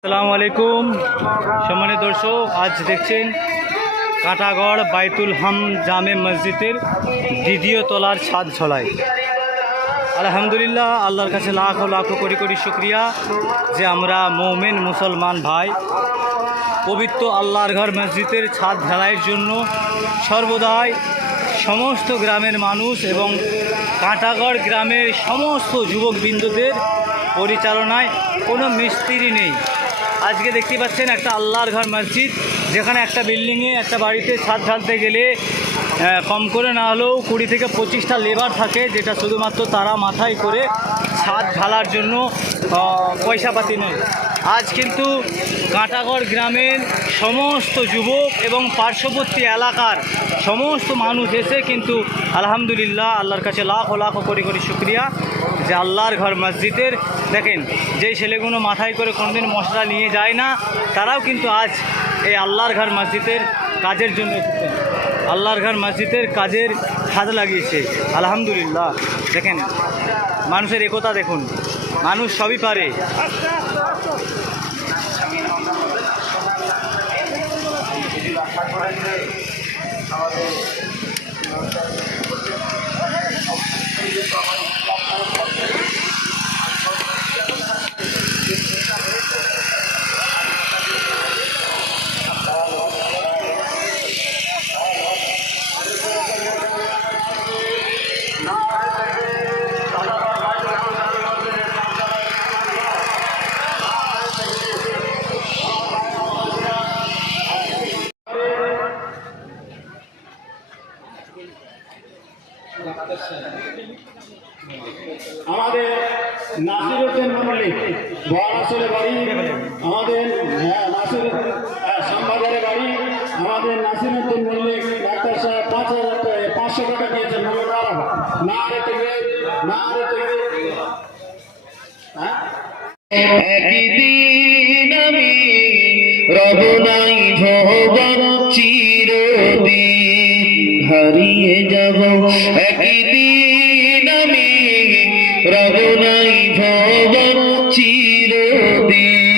আসসালামু আলাইকুম সম্মানিত দর্শক, আজ দেখছেন কাটাগড় বাইতুল হাম জামে মসজিদের দ্বিতীয় তলার ছাদ ছড়ায় আলহামদুলিল্লাহ, আল্লাহর কাছে লাখো লাখো কোটি কোটি শুক্রিয়া যে আমরা মৌমেন মুসলমান ভাই পবিত্র আল্লাহর ঘর মসজিদের ছাদ ঢালাইয়ের জন্য সর্বদাই সমস্ত গ্রামের মানুষ এবং কাঁটাগড় গ্রামের সমস্ত যুবকবৃন্দদের পরিচালনায় কোনো মিস্ত্রি নেই। আজকে দেখতে পাচ্ছেন একটা আল্লাহর ঘর মসজিদ, যেখানে একটা বিল্ডিংয়ে একটা বাড়িতে ছাদ ঢালতে গেলে কম করে না হলেও কুড়ি থেকে পঁচিশটা লেবার থাকে, যেটা শুধুমাত্র তারা মাথায় করে ছাদ ঢালার জন্য পয়সাপাতি নেয়। আজ কিন্তু কাঁটাগড় গ্রামের সমস্ত যুবক এবং পার্শ্ববর্তী এলাকার সমস্ত মানুষ এসে কিন্তু আলহামদুলিল্লাহ আল্লাহর কাছে লাখ লাখ কোটি কোটি শুক্রিয়া যে আল্লাহর ঘর মসজিদের, দেখেন, যেই ছেলেগুলো মাথায় করে কোনোদিন মশলা নিয়ে যায় না, তারাও কিন্তু আজ এই আল্লাহর ঘর মসজিদের কাজের জন্য এসেছেন আল্লাহর ঘর মসজিদের কাজের হাত লাগিয়েছে। আলহামদুলিল্লাহ, দেখেন, মানুষের একতা দেখুন, মানুষ সবই পারে। নাসির উদ্দিন মল্লিক বড়াসলে বাড়ি আমাদের হ্যাঁ, নাসির হ্যাঁ, শ্যামবাজারে বাড়ি আমাদের নাসির উদ্দিন ডাক্তার সাহেব পাঁচ হাজার পাঁচশো টাকা দিয়েছেন না রে না রে। হ্যাঁ? একদিন আমি রব ভবন চিরদিন হারিয়ে চিরদিন ক্ষমা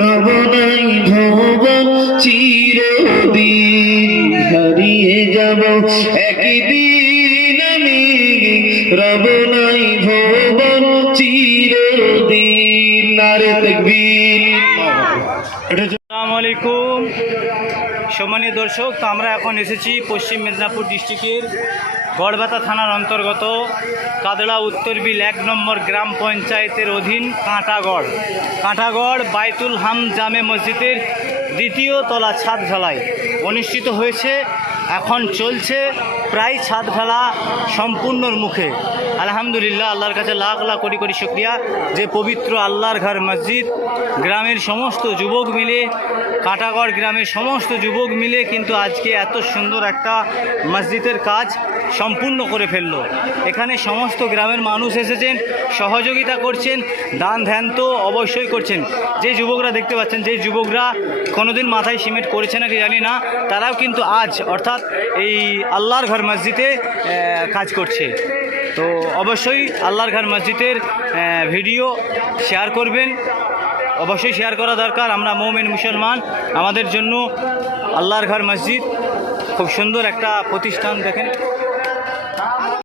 রব নাই ভব চিরদিন হারিয়ে যাব। একদিন আমি রব নাই ভব চিরদিন নারে তকবীর সম্মানীয় দর্শক, তো আমরা এখন এসেছি পশ্চিম মেদিনীপুর ডিস্ট্রিক্টের গড়বেতা থানার অন্তর্গত কাদড়া উত্তর বিল এক নম্বর গ্রাম পঞ্চায়েতের অধীন কাঁটাগড়। কাঁটাগড় বাইতুল হাম জামে মসজিদের দ্বিতীয় তলা ছাদ ঝালাই। অনুষ্ঠিত হয়েছে এখন চলছে প্রায় ছাদ ঢালা সম্পূর্ণর মুখে। আলহামদুলিল্লাহ, আল্লাহর কাছে লাখ লাখ কোটি কোটি শুক্রিয়া। যে পবিত্র আল্লাহর ঘর মসজিদ, গ্রামের সমস্ত যুবক মিলে, কাটাগড় গ্রামের সমস্ত যুবক মিলে কিন্তু আজকে এত সুন্দর একটা মসজিদের কাজ সম্পূর্ণ করে ফেলল। এখানে সমস্ত গ্রামের মানুষ এসেছেন, সহযোগিতা করছেন, দান ধ্যান তো অবশ্যই করছেন। যে যুবকরা দেখতে পাচ্ছেন, যে যুবকরা কোনোদিন মাথায় সিমেন্ট করেছে নাকি জানি না, তারাও কিন্তু আজ, অর্থাৎ এই আল্লাহর ঘর মসজিদে কাজ করছে। তো অবশ্যই আল্লাহর ঘর মসজিদের ভিডিও শেয়ার করবেন। অবশ্যই শেয়ার করা দরকার। আমরা মৌমেন মুসলমান, আমাদের জন্য আল্লাহর ঘর মসজিদ খুব সুন্দর একটা প্রতিষ্ঠান দেখেন।